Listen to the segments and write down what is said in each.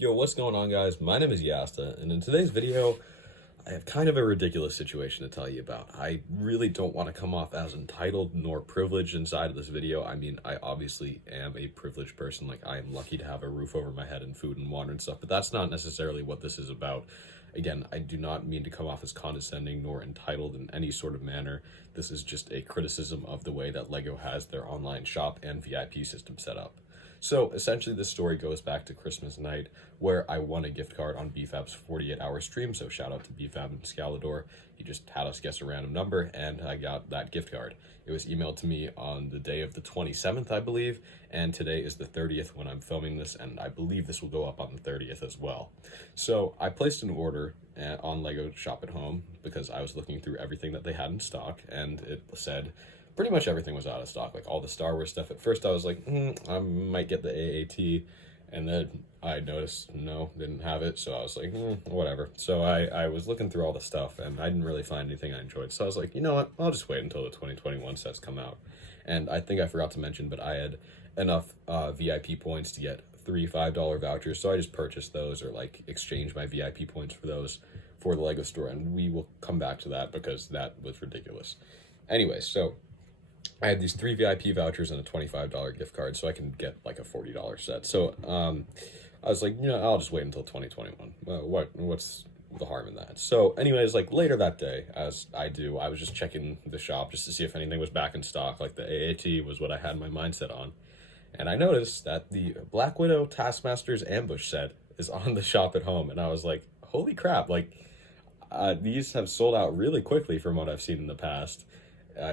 Yo, what's going on, guys? My name is Yasta, and in today's video, I have kind of a ridiculous situation to tell you about. I really don't want to come off as entitled nor privileged inside of this video. I mean, I obviously am a privileged person. Like, I am lucky to have a roof over my head and food and water and stuff, but that's not necessarily what this is about. Again, I do not mean to come off as condescending nor entitled in any sort of manner. This is just a criticism of the way that LEGO has their online shop and VIP system set up. So essentially, this story goes back to Christmas night, where I won a gift card on BFAB's 48-hour stream. So shout out to BFAB and Scalador. He just had us guess a random number, and I got that gift card. It was emailed to me on the day of the 27th, I believe, and today is the 30th when I'm filming this, and I believe this will go up on the 30th as well. So I placed an order on LEGO Shop at Home because I was looking through everything that they had in stock, and it said pretty much everything was out of stock, like all the Star Wars stuff. At first I was like, I might get the AAT, and then I noticed, no, didn't have it, so I was like, whatever. So I was looking through all the stuff, and I didn't really find anything I enjoyed, so I was like, you know what, I'll just wait until the 2021 sets come out. And I think I forgot to mention, but I had enough VIP points to get 3 $5 vouchers, so I just purchased those, or like exchanged my VIP points for those for the LEGO store, and we will come back to that because that was ridiculous. Anyway, so I had these 3 VIP vouchers and a $25 gift card, so I can get like a $40 set. So I was like, I'll just wait until 2021. What's the harm in that? So anyways, like later that day, as I do, I was just checking the shop just to see if anything was back in stock. Like the AAT was what I had my mindset on. And I noticed that the Black Widow Taskmaster's Ambush set is on the Shop at Home. And I was like, holy crap, like these have sold out really quickly from what I've seen in the past.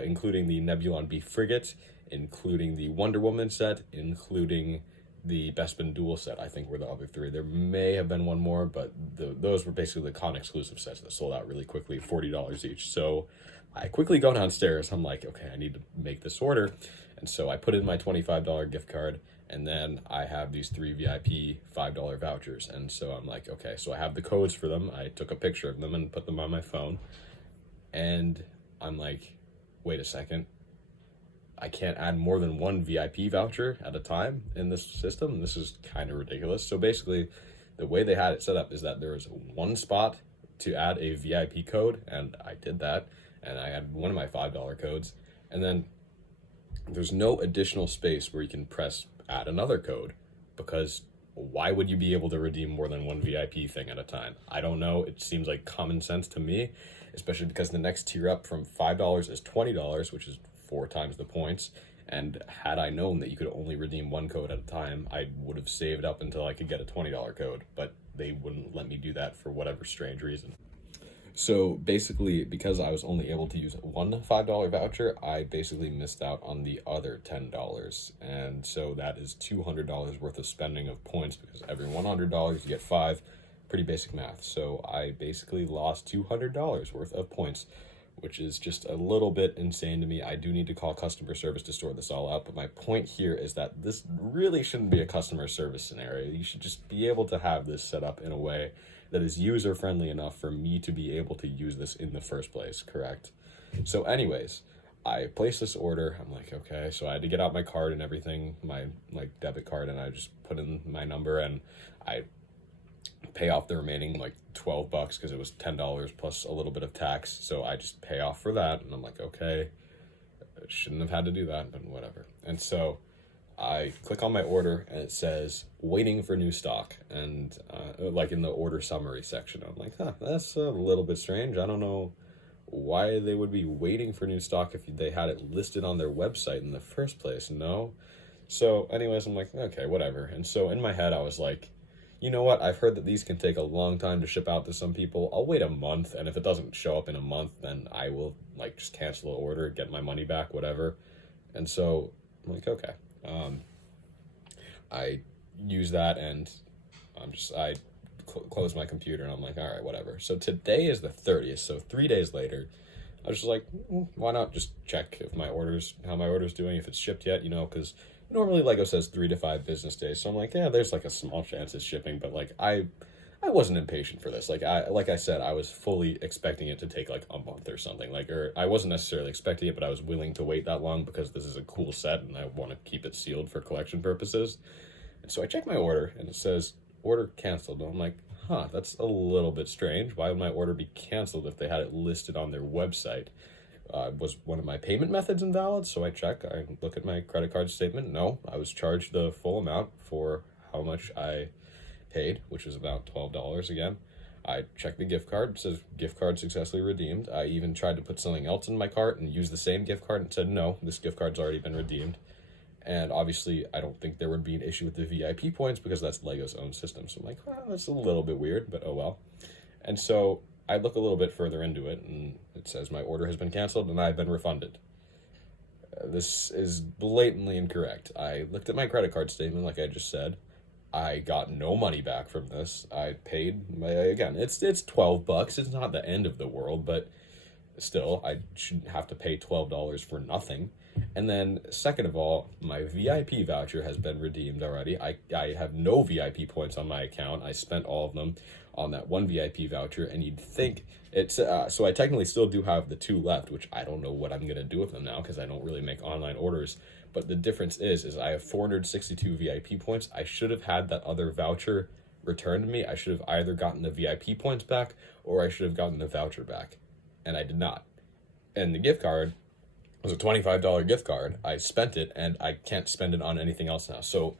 Including the Nebulon B frigate, including the Wonder Woman set, including the Bespin Duel set, I think were the other 3. There may have been one more, but those were basically the con exclusive sets that sold out really quickly, $40 each. So I quickly go downstairs. I'm like, okay, I need to make this order. And so I put in my $25 gift card, and then I have these 3 VIP $5 vouchers. And so I'm like, okay, so I have the codes for them. I took a picture of them and put them on my phone. And I'm like, wait a second, I can't add more than 1 VIP voucher at a time in this system. This is kind of ridiculous. So basically, the way they had it set up is that there was 1 spot to add a VIP code, and I did that, and I had one of my $5 codes, and then there's no additional space where you can press add another code, because why would you be able to redeem more than 1 VIP thing at a time? I don't know. It seems like common sense to me, especially because the next tier up from $5 is $20, which is 4 times the points. And had I known that you could only redeem 1 code at a time, I would have saved up until I could get a $20 code, but they wouldn't let me do that for whatever strange reason. So basically, because I was only able to use 1 $5 voucher, I basically missed out on the other $10. And so that is $200 worth of spending of points, because every $100 you get 5. Pretty basic math. So I basically lost $200 worth of points, which is just a little bit insane to me. I do need to call customer service to sort this all out, but my point here is that this really shouldn't be a customer service scenario. You should just be able to have this set up in a way that is user-friendly enough for me to be able to use this in the first place, correct? So anyways, I placed this order. I'm like, okay, so I had to get out my card and everything, my debit card, and I just put in my number, and I pay off the remaining like $12 because it was $10 plus a little bit of tax. So I just pay off for that, and I'm like, okay, I shouldn't have had to do that, but whatever. And so I click on my order, and it says waiting for new stock, and like in the order summary section, I'm like, that's a little bit strange. I don't know why they would be waiting for new stock if they had it listed on their website in the first place. No. So anyways, I'm like, okay, whatever. And so in my head, I was like, you know what? I've heard that these can take a long time to ship out to some people. I'll wait a month, and if it doesn't show up in a month, then I will like just cancel the order, get my money back, whatever. And so I'm like, okay. I use that, and I close my computer, and I'm like, all right, whatever. So today is the 30th, so 3 days later, I was just like, why not just check if how my order's doing, if it's shipped yet, because normally LEGO says 3 to 5 business days. So I'm like, yeah, there's like a small chance it's shipping, but like I wasn't impatient for this. Like I said, I was fully expecting it to take like a month or something. Or I wasn't necessarily expecting it, but I was willing to wait that long because this is a cool set and I want to keep it sealed for collection purposes. And so I check my order, and it says order canceled. And I'm like, huh, that's a little bit strange. Why would my order be canceled if they had it listed on their website? Was one of my payment methods invalid? So I look at my credit card statement. No, I was charged the full amount for how much I paid, which was about $12 again. I checked the gift card. It says gift card successfully redeemed. I even tried to put something else in my cart and use the same gift card and said, no, this gift card's already been redeemed. And obviously, I don't think there would be an issue with the VIP points because that's Lego's own system. So I'm like, well, that's a little bit weird, but oh well. And so I look a little bit further into it, and it says my order has been canceled and I've been refunded. This is blatantly incorrect. I looked at my credit card statement, like I just said. I got no money back from this. I paid again. It's $12. It's not the end of the world, but still, I shouldn't have to pay $12 for nothing. And then, second of all, my VIP voucher has been redeemed already. I have no VIP points on my account. I spent all of them on that one VIP voucher, and you'd think it's so I technically still do have the 2 left, which I don't know what I'm gonna do with them now because I don't really make online orders. But the difference is I have 462 VIP points. I should have had that other voucher returned to me. I should have either gotten the VIP points back or I should have gotten the voucher back, and I did not. And the gift card was a $25 gift card. I spent it, and I can't spend it on anything else now. So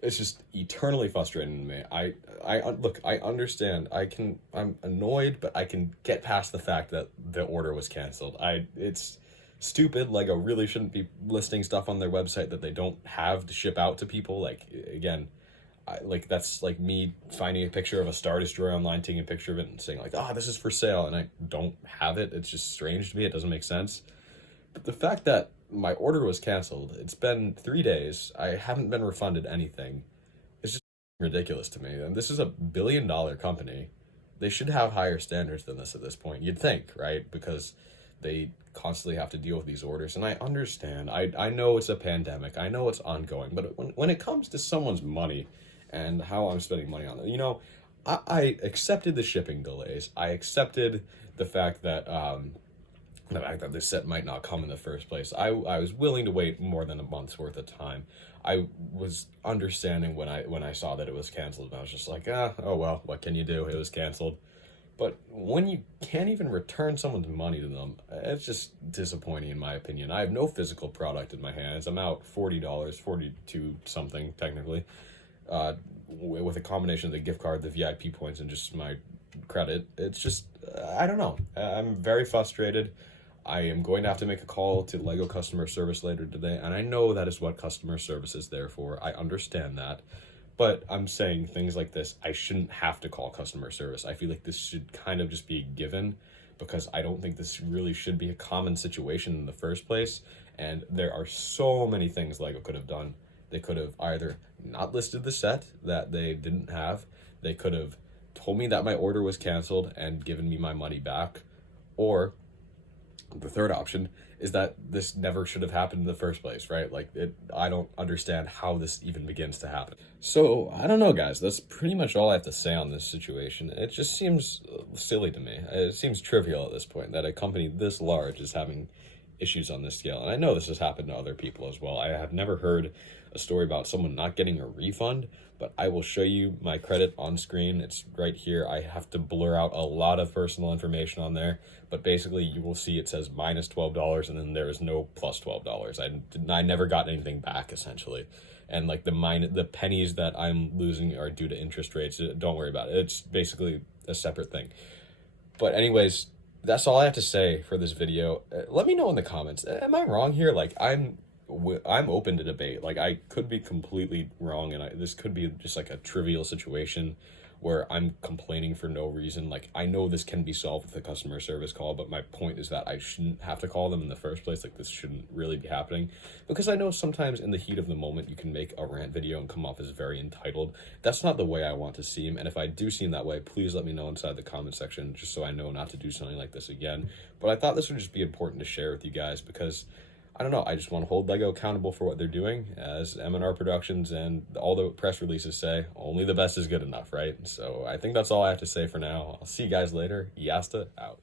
it's just eternally frustrating to me. I understand. I'm annoyed, but I can get past the fact that the order was canceled. It's stupid. Lego really shouldn't be listing stuff on their website that they don't have to ship out to people. Like, again, that's like me finding a picture of a Star Destroyer online, taking a picture of it and saying like, this is for sale, and I don't have it. It's just strange to me. It doesn't make sense. But the fact that my order was canceled, it's been 3 days, I haven't been refunded anything, it's just ridiculous to me. And this is a billion-dollar company. They should have higher standards than this at this point, you'd think, right? Because they constantly have to deal with these orders. And I understand. I know it's a pandemic. I know it's ongoing. But when it comes to someone's money and how I'm spending money on it, I accepted the shipping delays. I accepted the fact that this set might not come in the first place. I was willing to wait more than a month's worth of time. I was understanding when I saw that it was canceled, and I was just like, oh well, what can you do? It was canceled. But when you can't even return someone's money to them, it's just disappointing in my opinion. I have no physical product in my hands. I'm out $40, 42 something technically, with a combination of the gift card, the VIP points, and just my credit. It's just, I don't know. I'm very frustrated. I am going to have to make a call to Lego customer service later today, and I know that is what customer service is there for. I understand that. But I'm saying things like this, I shouldn't have to call customer service. I feel like this should kind of just be a given, because I don't think this really should be a common situation in the first place. And there are so many things Lego could have done. They could have either not listed the set that they didn't have. They could have told me that my order was canceled and given me my money back. Or the third option is that this never should have happened in the first place, right? I don't understand how this even begins to happen. So, I don't know, guys. That's pretty much all I have to say on this situation. It just seems silly to me. It seems trivial at this point that a company this large is having issues on this scale. And I know this has happened to other people as well. I have never heard a story about someone not getting a refund, but I will show you my credit on screen. It's right here. I have to blur out a lot of personal information on there, but basically you will see it says minus $12, and then there is no plus $12. I never got anything back, essentially. And like the pennies that I'm losing are due to interest rates. Don't worry about it. It's basically a separate thing. But anyways, that's all I have to say for this video. Let me know in the comments. Am I wrong here? Like, I'm open to debate. Like, I could be completely wrong, and this could be just like a trivial situation where I'm complaining for no reason. Like, I know this can be solved with a customer service call, but my point is that I shouldn't have to call them in the first place. Like, this shouldn't really be happening, because I know sometimes in the heat of the moment you can make a rant video and come off as very entitled. That's not the way I want to seem, and if I do seem that way, please let me know inside the comment section, just so I know not to do something like this again. But I thought this would just be important to share with you guys, because I don't know, I just want to hold Lego accountable for what they're doing. As M&R Productions and all the press releases say, only the best is good enough, right? So I think that's all I have to say for now. I'll see you guys later. Yasta out.